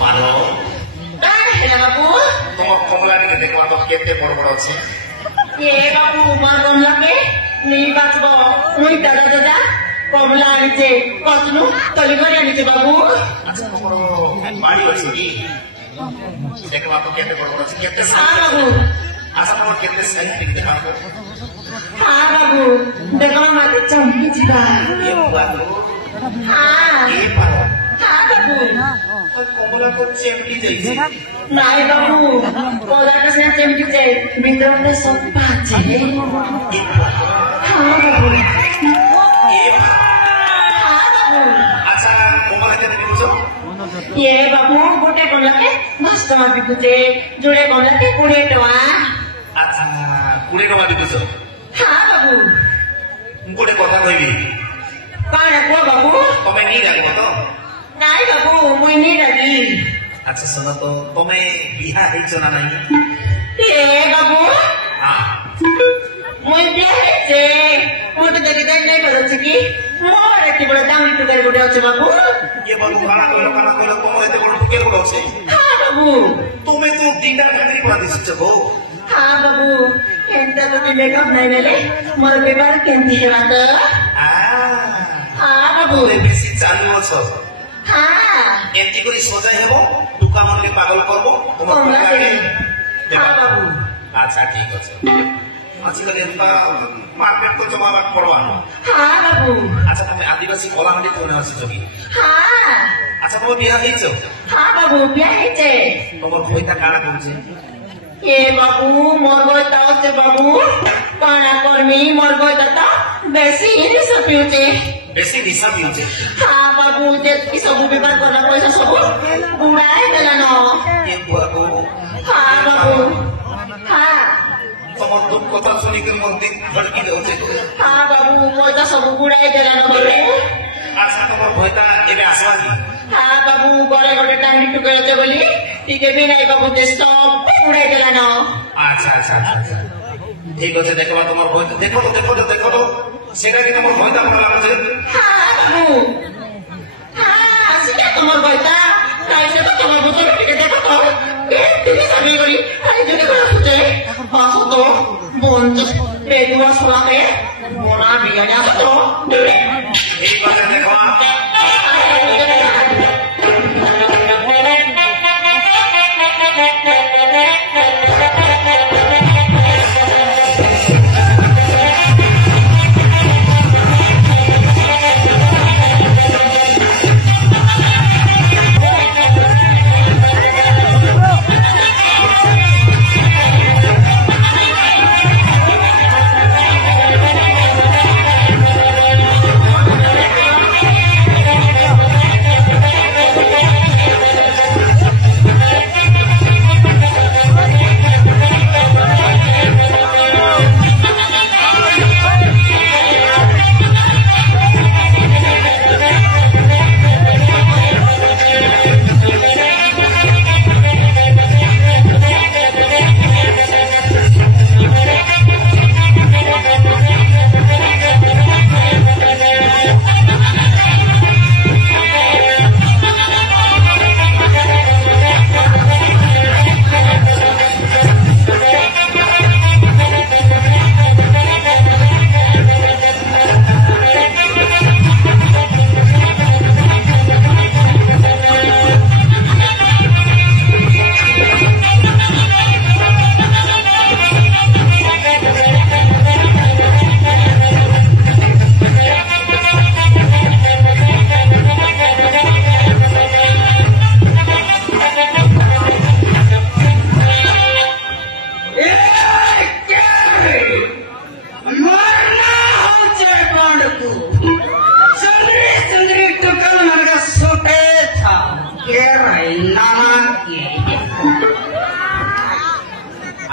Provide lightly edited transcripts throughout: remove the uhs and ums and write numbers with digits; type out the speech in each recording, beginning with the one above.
मानो है बाबू तुम कमला के देखो तो केते बड़ बड़ अछि ये बाबू मार कमला के नहीं बाचबो मुई दादा दादा कमला आनिचे कचनु तली करे आनिचे बाबू अच्छा तमरो बाड़ी अछि की देखो तो केते बड़ बड़ अछि केते हां बाबू अच्छा तमरो केते सही ठीक देखा को हां बाबू देखो माते चमकी छिबा ये बाबू हां ये पारो हां बाबू कमला को चेमटी जाइए नहीं बाबू कमला के से चमकी जाए भीतर में सब पाचे हां बाबू अच्छा कमला के देखो ये बाबू गोटे कमला के 10 टका बिकुचे जोड़े कमला के 20 टका अच्छा 20 टका बिकुछो हां बाबू गोटे कथा कहबी काना को बाबू तमे नहीं जानिबो तो नहीं बाबू मुई नहीं राजी अच्छा सुनो तो तमे बिहा हेइछो ना नहीं ए बाबू हां मुई बिहा हेइछे मोटे देखि नहीं करो कि मोर एति बड़ दाम टुकाई गोटे अछि बाबू ये बाबू खाना कहलो तमे एते बड़ टुके बड़ अछि हां बाबू तुमे तो तीनटा घंटी पड़ा दिसछ गो हां बाबू एंता तो मेकअप नहीं नेले मोर बेकार केंती हेबा तो हां बाबू बेसी चालू अछो हां एंती करी सोजा हेबो टुका मन के पागल करबो तुम कमला के हां बाबू अच्छा ठीक अछि आजकल एंता मार्केट तो जमाना पड़वा हां बाबू अच्छा तुम आदिवासी कलाहांडी तो ना जोगी हां अच्छा तुम बिहा हेइछो हां बाबू बिहा हेइछे तुमर भइता काना कहूछे ए बाबू मोर गोइता से बाबू काना कर्मी मोर गोइता तो बेसी निशा पिउचे बेसी निशा पिउचे हां बाबू जे की सब बेकार करना पैसा सब उड़ाए देलानो ये बाबू हां बाबू हां तुमर दुख कथा सुनी के मन दिल धड़की जाउछे हां बाबू पैसा सब उड़ाए देलानो बाबू अच्छा तुमर भइता एबे आसवानी हां बाबू गरे गरे टांगी टुकरेते बोली टिके भी नहीं बाबू दे सब उड़ाए देलानो अच्छा अच्छा अच्छा ठीक আছে দেখো তোমার ভয় দেখো তো সেটা কি তোমার ভয়টা ভালো লাগছে हां बाबू हां সেটা তোমার ভয়টা তাইছে তো তোমার বুঝে টিকে দেখো তো এ তুমি সাবি করি আই যদি করে বুঝে বাসো তো বন্ধ বেদুয়া সোলাকে মোনা বিয়ানা তো এই কথা দেখো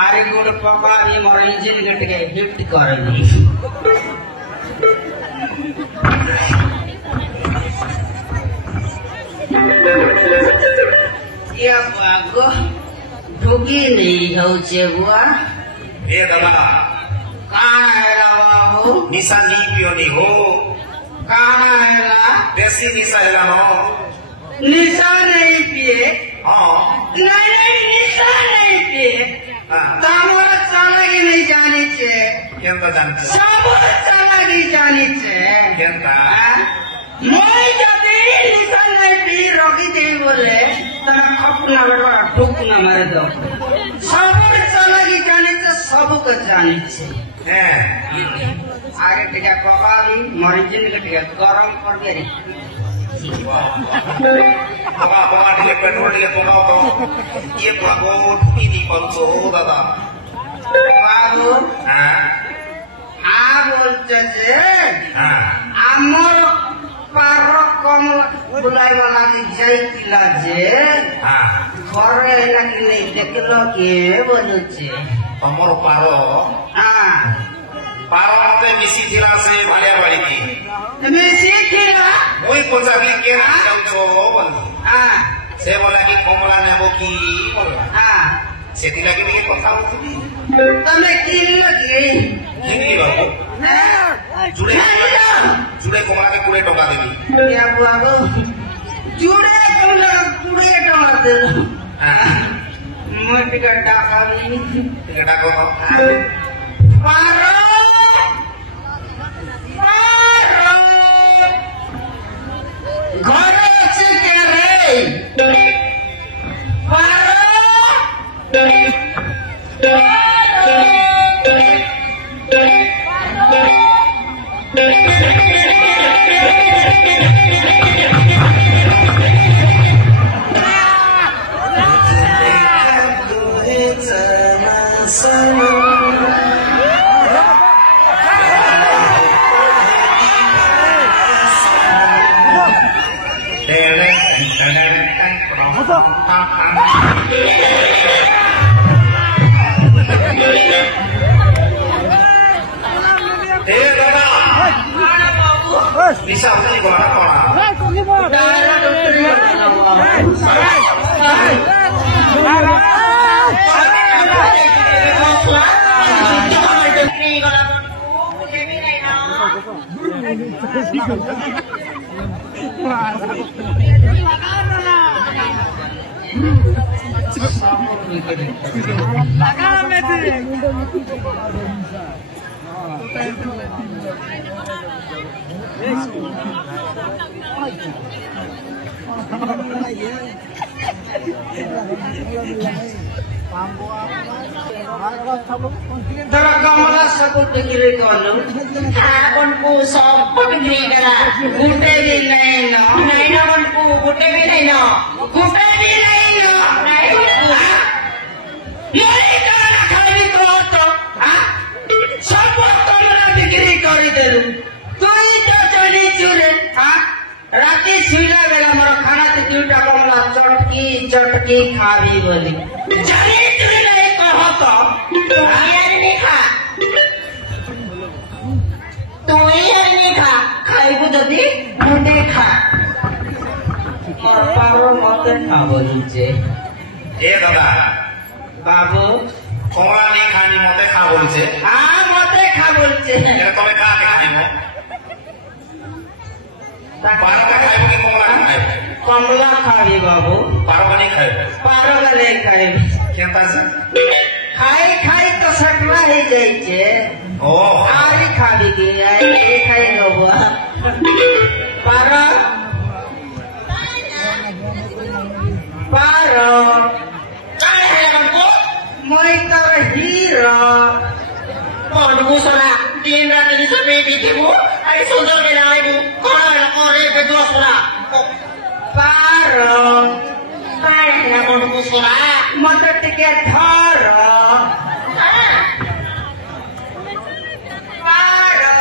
आरे गोटे पका ये मोर इंजन गट के हिट करनी या बागो ठोकी नहीं होचे बुआ ए दादा काना हैला बाबू निशा नहीं पियोनी हो काना हैला देसी निशा हैला नो निशा नहीं पिए জানছ সব চালাকি জানিছে কেনতা মই যদি নিশান নেবি রকি দেই বলে তুমি খপনা বেড়া ঠুকনা মারে দাও সব চালাকি জানিছে সবকে জানিছে হ্যাঁ আগে টিকা পকাবি মরিজিন টিকা গরম করবে রে বাবা বাবা ଟିକେ পেট্রোল ଟିକେ পকাও তো ইয়ে পকাও ঢুকি দি পারছো দাদা বাবু হ্যাঁ বলছে যে হ্যাঁ আমার পার কমলা বুলাইবা লাগি যাইতিলা যে হ্যাঁ ঘরে নাকি নেই দেখল কে বলছে ତମର ପାର হ্যাঁ ପାର ମତେ ମିଶିଥିଲା ସେ ଭାଳିଆ ବାଳିକି তুমি শিখিলা ମୁଇଁ ପଚାରିଲି କେ ଯାଉଛ ବୋଲି হ্যাঁ ସେ ବୋଲା କି କମଳା ନେବ କି ବୋଲା হ্যাঁ ସେଥିଲାଗି ଟିକେ କଥା ହଉଥିଲି তুমি কিনল কি କିଣିଲି ବାବୁ ଜୁଡେ କମଳାକେ 20 ଟଙ୍କା ଦେବି क्या बाबू जुड़े कमला 20 टका दे ହଁ মই টিকা টাকা নেই ଟିକେ ଡାକ ତ পারো ঘরে আছে কে রে bisa udah di mana Tara kamala sagot digiri kono. Akon po सब बिक्री करा Gute भी नहीं no. नहीं ना मन को गुटे भी नहीं ना Gute भी नहीं no. नहीं को Mori kana खाली तो हाँ सब तमरा बिक्री करी देलु. तुई तो चली चुरे हाँ राती सुईला बेला मोर खाना ते दुटा कमला चटकी खावी बोली. चली चुरे नहीं कहो तो. यार नहीं खा तू यार नहीं खा खाइबू जदी गुटे खा मोर पारो मते खाबोलिचे. ए दादा बाबू কমলা নেই খানি মতে খা বলছে हाँ मते खाबोलिचे. এটা তবে কাকে খাইব পারবা খাইব কি কমলা খাইব कमला खावी बाबू পারবা নেই খাইব पारो वाले खाई. কেনতা আছে खाई तो सटवा ही जाइए. ও आरी खावी की आई खाई लोगो. पारो काय है मन को मैं तो हीरो. कौन को सुना दिन रात नहीं सब बीती वो आई सुंदर के नाई वो कौन पे दो सुना पारो काय है मन को सुना मटर टिके धारो. पारो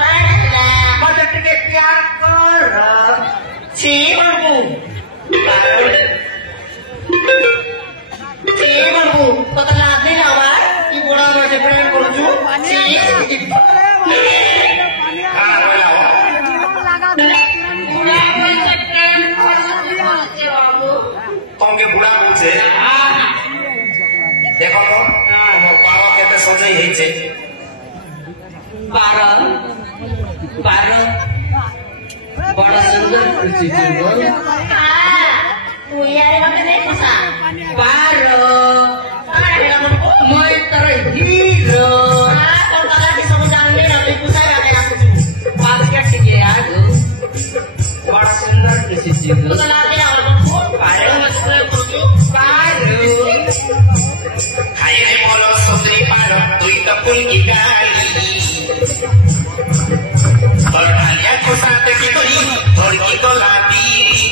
काय है मटर टिके क्या करो. छी मन को छी मन को पता नहीं ना बा कि बुढ़ा मुझे प्रेम करू छी খানা কইলা ও बुढ़ा मुझे प्रेम करो बाबू. তোমাকে বুড়া বলছে দেখো তো তোমার পাওয়া কেতে সজাই হয়েছে पारो बड़ा सुंदर कुर्सी बोल. तू यार मत नहीं फसा पारो काय है मन को मैं तेरा हीरो. कौन कला की सब Lagi aku baru Aire polo sotri paro, tuj to pulki gali. Tornalia kosate ki kori, torki to la diri.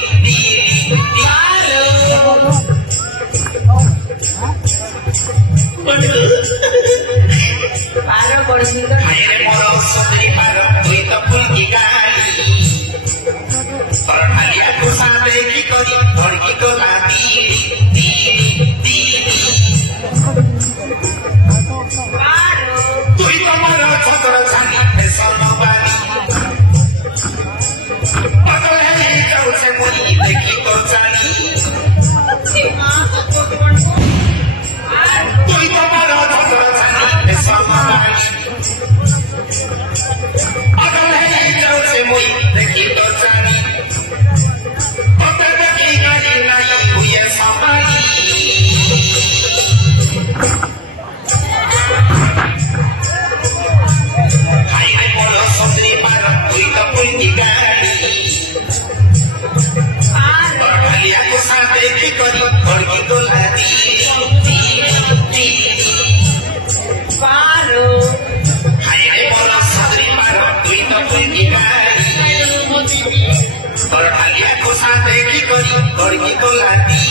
Aire polo sotri paro, tuj to pulki gali. Tornalia kosate ki kori, torki to la diri. তুই তোমার ছোটর ছানি সনবানি পাগল হয়ে যাচ্ছে মনি দেখি তো জানি তুই তোমার ছোটর ছানি সনবানি পাগল হয়ে যাচ্ছে মনি দেখি তো জানি ওতে দেখি নাই নাই হুয়ে সবাই aku sampai di kori kori itu lagi baru hai bola sadri baru itu pun dikali kali aku sampai di kori itu lagi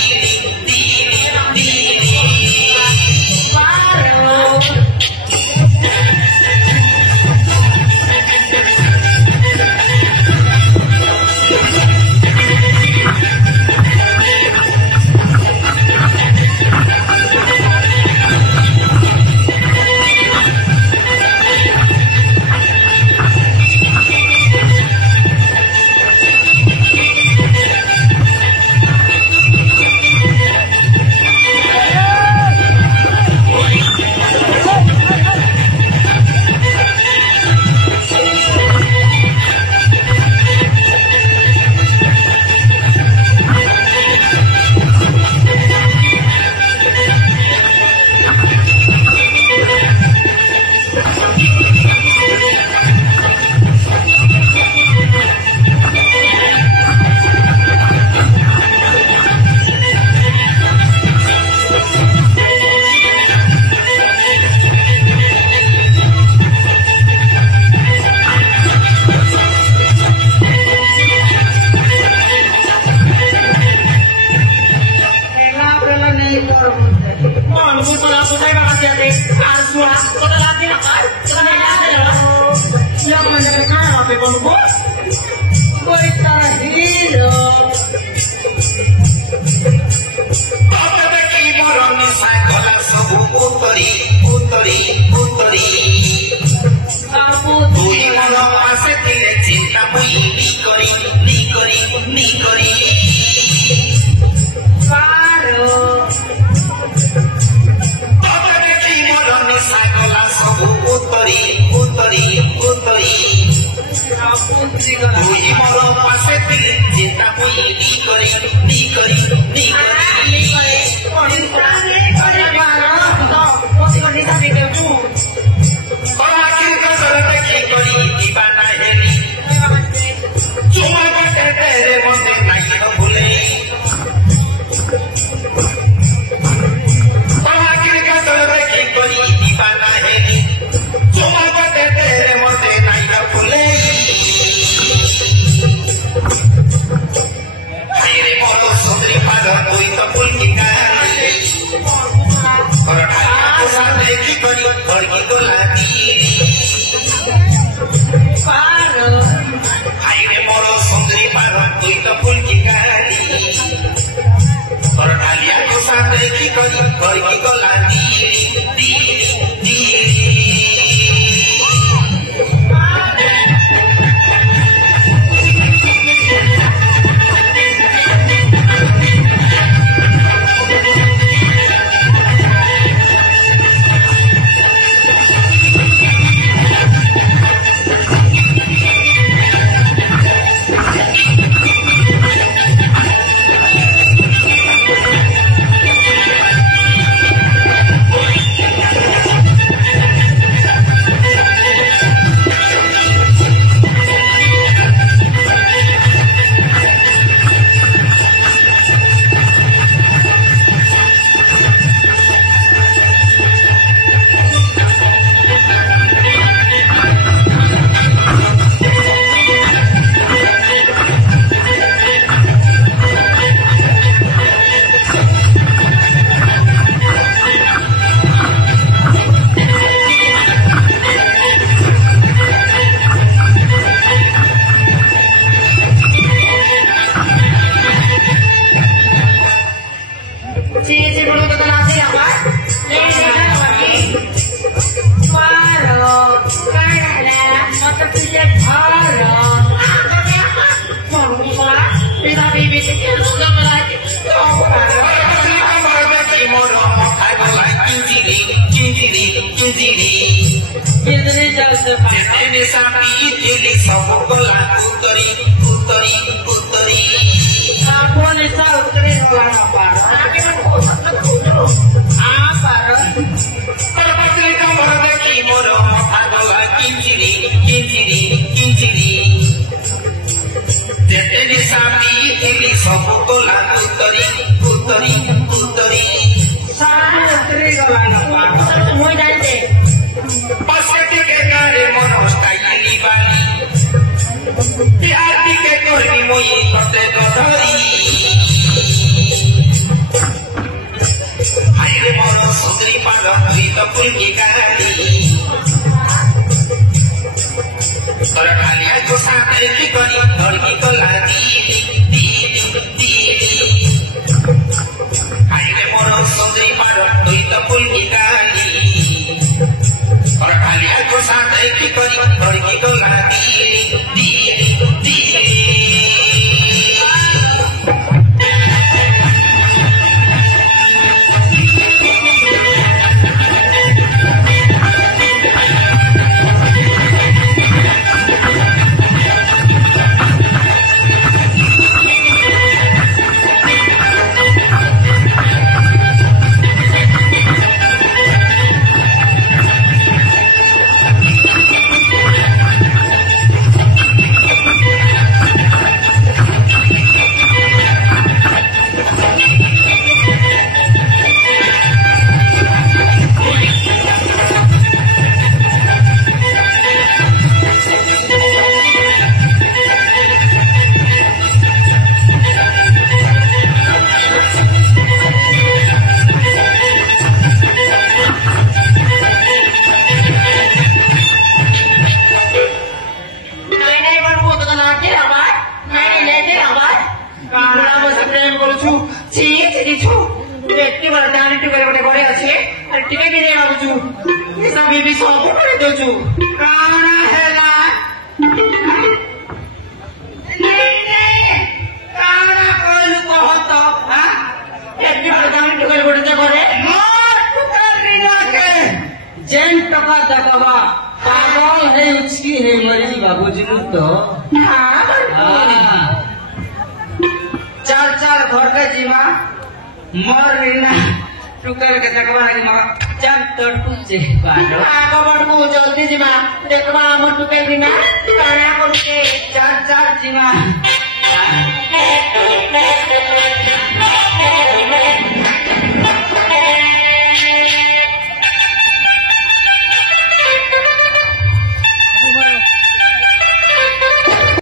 तुझे खाना मम्मा बिना बीबी के खेलूंगा मलाई कितने चलते आपको निशा उतरी वाला पारा सारी उतरी वाला पारा muy grande बीबी सब कर दो काना है ना नहीं काना कोई कहत हां एक प्रधान टुकड़ गोटे करे मार टुकड़ी ना के जेन टका दकवा पागल है उसकी है मरी बाबूजी तो हाँ चार चार घर के जीवा मर लेना टुकड़ के दकवा लगी मगर जब तोड़ पूछे बालो आगो बढ़ू जल्दी जीमा देखबा हम टुके बिना काना करके चार चार जीवा